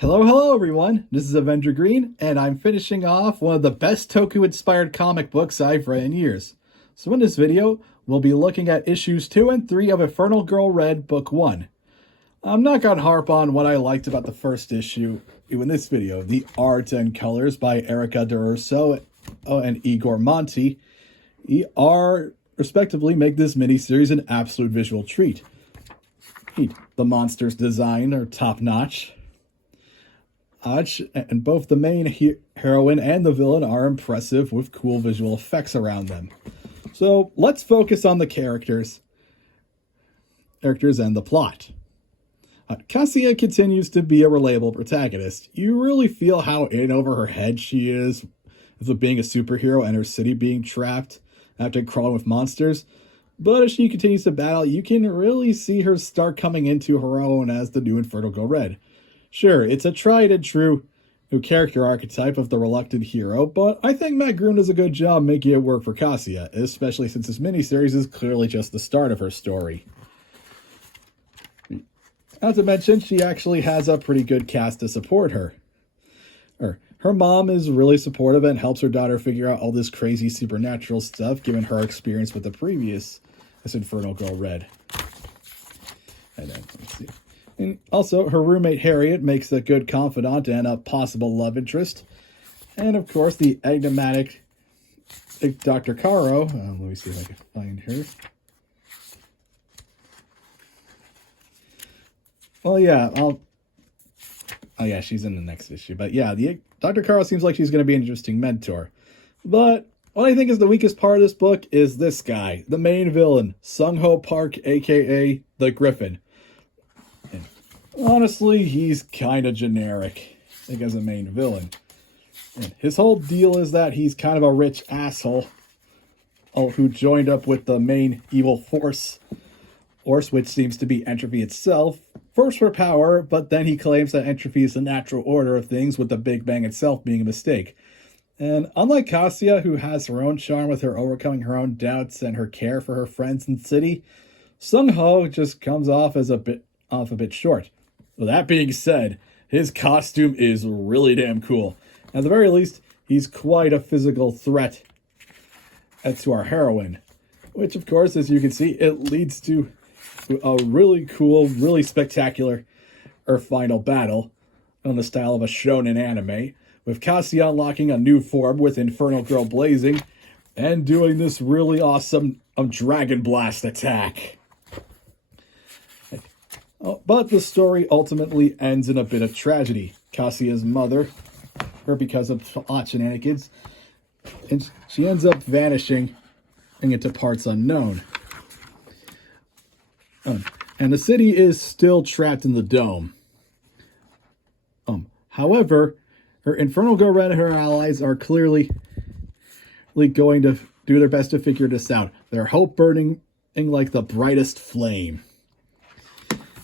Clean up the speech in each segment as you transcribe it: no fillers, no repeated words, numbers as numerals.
Hello everyone, this is Avenger Green, and I'm finishing off one of the best Toku-inspired comic books I've read in years. So in this video, we'll be looking at issues 2 and 3 of Inferno Girl Red, Book 1. I'm not going to harp on what I liked about the first issue in this video. The art and colors by Erica D'Urso and Igor Monti are, respectively, make this miniseries an absolute visual treat. The monsters' design are top-notch. And both the main heroine and the villain are impressive with cool visual effects around them. So let's focus on the characters and the plot. Cassia continues to be a relatable protagonist. You really feel how in over her head she is with being a superhero and her city being trapped after crawling with monsters. But as she continues to battle, you can really see her start coming into her own as the new Inferno Girl Red. Sure, it's a tried and true new character archetype of the reluctant hero, but I think Matt Groom does a good job making it work for Cassia, especially since this miniseries is clearly just the start of her story. Not to mention, she actually has a pretty good cast to support her. Her mom is really supportive and helps her daughter figure out all this crazy supernatural stuff, given her experience with the previous Inferno Girl Red. And then, let's see. And also, her roommate Harriet makes a good confidant and a possible love interest. And of course, the enigmatic Dr. Caro. Let me see if I can find her. Well, yeah, Oh, yeah, she's in the next issue. But yeah, the Dr. Caro seems like she's going to be an interesting mentor. But what I think is the weakest part of this book is this guy, the main villain, Sung-Ho Park, a.k.a. the Griffin. And honestly, he's kind of generic, I think, as a main villain. And his whole deal is that he's kind of a rich asshole who joined up with the main evil force, which seems to be entropy itself, first for power, but then he claims that entropy is the natural order of things, with the Big Bang itself being a mistake. And unlike Cassia, who has her own charm with her overcoming her own doubts and her care for her friends and city, Sung-Ho just comes off a bit short. With that being said, his costume is really damn cool. At the very least, he's quite a physical threat to our heroine, which of course, as you can see, it leads to a really cool, really spectacular final battle on the style of a shonen anime, with Cassia unlocking a new form with Inferno Girl blazing and doing this really awesome Dragon Blast attack. But the story ultimately ends in a bit of tragedy. Cassia's mother, because of plot shenanigans, and she ends up vanishing into parts unknown. And the city is still trapped in the dome. However, her Inferno Girl Red and her allies are clearly going to do their best to figure this out. Their hope burning like the brightest flame.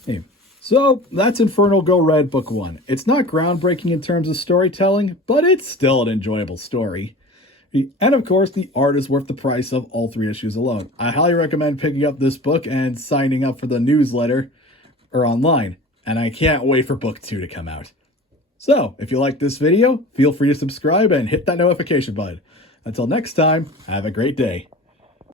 Anyway, so that's Inferno Girl Red Book 1. It's not groundbreaking in terms of storytelling, but it's still an enjoyable story. And of course, the art is worth the price of all 3 issues alone. I highly recommend picking up this book and signing up for the newsletter or online. And I can't wait for Book 2 to come out. So, if you like this video, feel free to subscribe and hit that notification button. Until next time, have a great day.